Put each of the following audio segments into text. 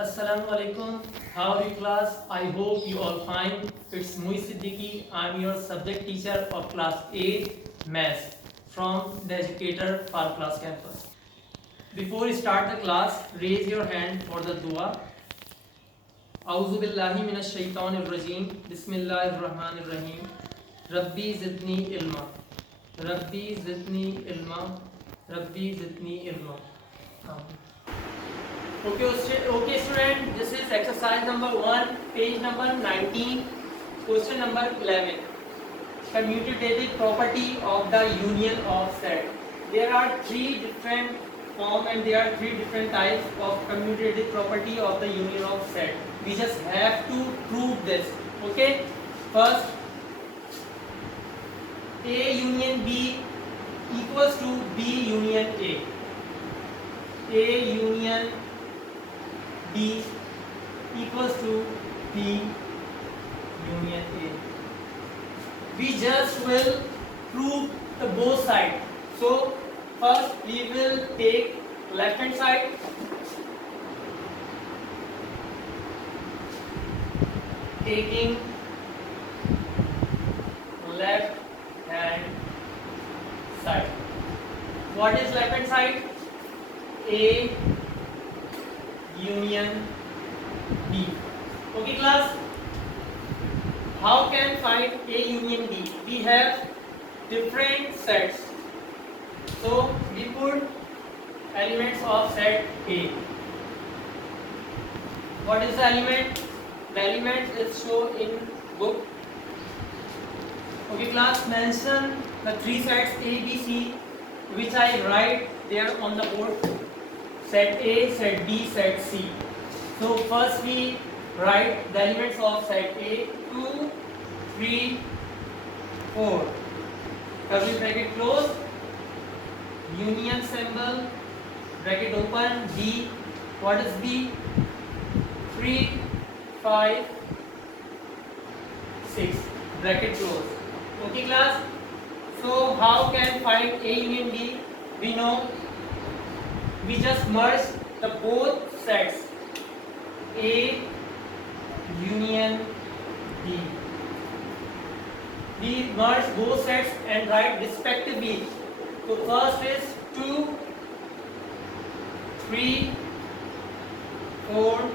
Assalamu alaikum. How are you class? I hope you all fine. It's Muiz Siddiqui. I'm your subject teacher of class 8 Maths from the Educator for Class campus. Before we start the class, raise your hand for the dua. A'udhu billahi minash shaitanir rajim. Bismillahir rahmanir rahim. Rabbi zidni ilma. Rabbi zidni ilma. Rabbi zidni ilma. Okay, student. This is exercise number 1, page number 19, question number 11. Commutative property of the union of set. There are 3 different forms and there are 3 different types of commutative property of the union of set. We just have to prove this. Okay. First, A union B equals to B union A. A union B equals to B union A. We just will prove the both sides. So first we will take left hand side. Taking left hand side. What is left hand side? A union B. Okay class, how can find A union B? We have different sets, so we put elements of set A. What is the element? The element is shown in book. Okay class, mention the 3 sets A, B, C which I write there on the board. Set A, set B, set C. So first we write the elements of set A. 2, 3, 4. Curly bracket close. Union symbol. Bracket open. B. What is B? 3, 5, 6. Bracket close. Okay class. So how can find A union B? We know. We just merge the both sets A union B. We merge both sets and write respectively. So first is 2, 3, 4,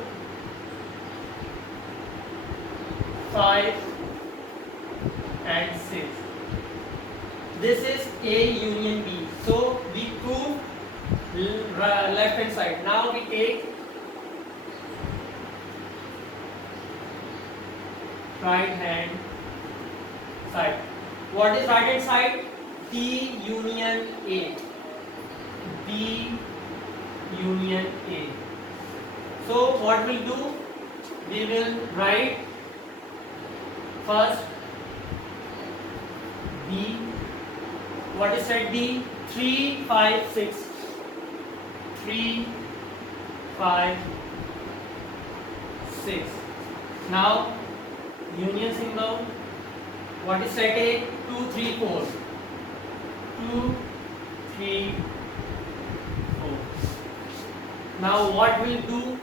5 and 6. This is A union B. So we prove left hand side. Now we take right hand side. What is right hand side? B union A. B union A. So what we'll do? We will write first B. What is set B? 3, 5, 6. 3, 5, 6. Now union symbol. What is set A? 2, 3, 4. 2, 3, 4. Now what we'll do?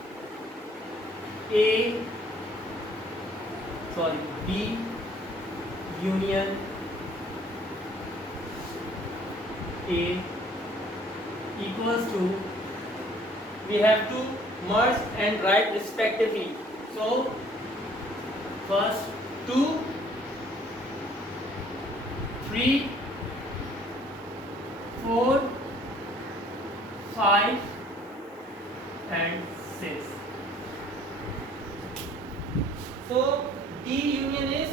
B union A equals to, we have to merge and write respectively. So first 2, 3, 4, 5 and 6. So D union is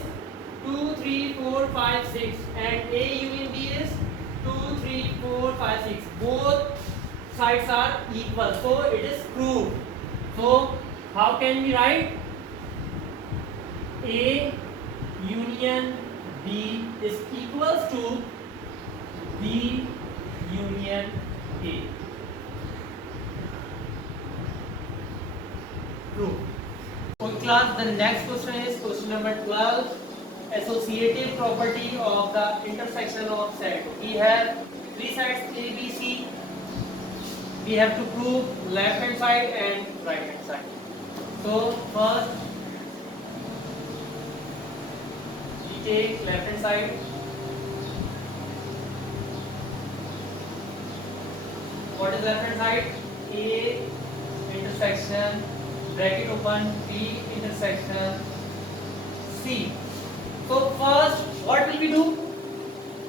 2, 3, 4, 5, 6 and A union B is 2, 3, 4, 5, 6. Both sides are equal. So it is proved. So how can we write? A union B is equals to B union A. True. Okay class, the next question is question number 12. Associative property of the intersection of set. We have 3 sets A, B, C. We have to prove left hand side and right hand side. So first we take left hand side. What is left hand side? A intersection bracket open B intersection C. So first what will we do?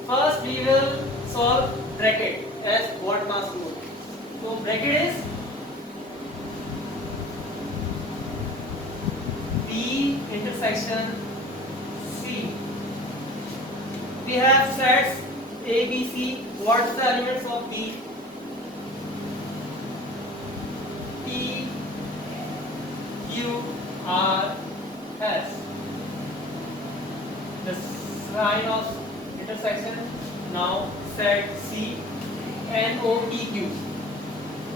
First we will solve bracket as what must do. So bracket is B intersection C. We have sets A, B, C. What is the elements of B? P, Q, R, S. The sign of intersection. Now set C, N, O, P, Q.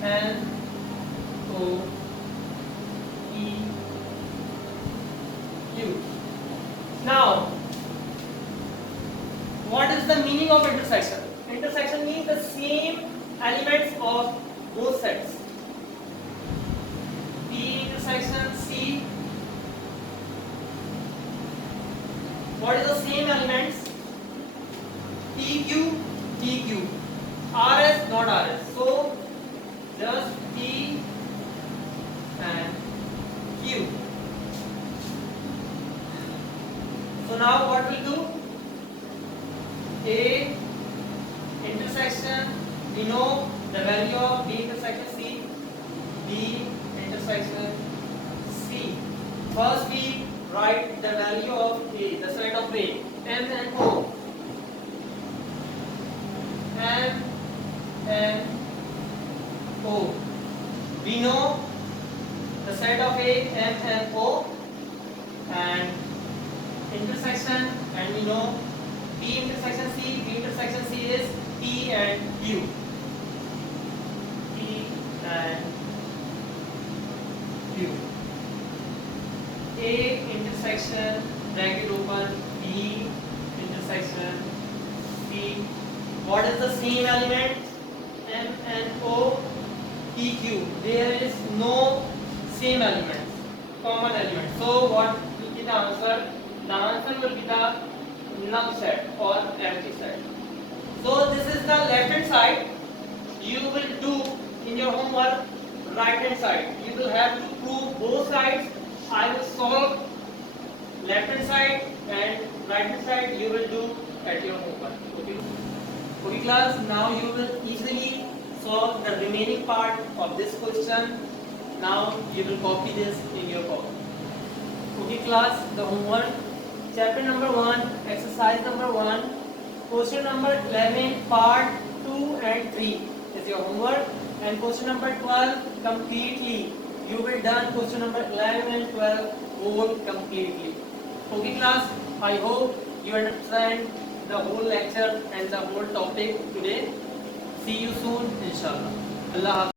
N, O, P, Q. Now, what is the meaning of intersection? Intersection means the same elements of both sets. P intersection C. What is the same elements? PQ, TQ. RS, not RS. So, just P and Q. So now what we'll do? A intersection, we know the value of B intersection C. B intersection C. First we write the value of A, the set of A, M and O. M and O. We know the set of A, M and O, and intersection, and we know B intersection C. B intersection C is P and Q. P and Q. A intersection bracket open B intersection C. What is the same element? M and O, P, Q. There is no same element, common element. So what will be the answer? The answer will be the null set or empty set. So this is the left hand side. You will do in your homework right hand side. You will have to prove both sides. I will solve left hand side and right hand side. You will do at your homework. Okay. Okay class, now you will easily solve the remaining part of this question. Now you will copy this in your copy. Okay class, the homework. Chapter number 1, exercise number 1, question number 11, part 2 and 3 is your homework, and question number 12 completely. You will done question number 11 and 12 whole completely. Okay class, I hope you understand the whole lecture and the whole topic today. See you soon inshallah. Allah Hafiz.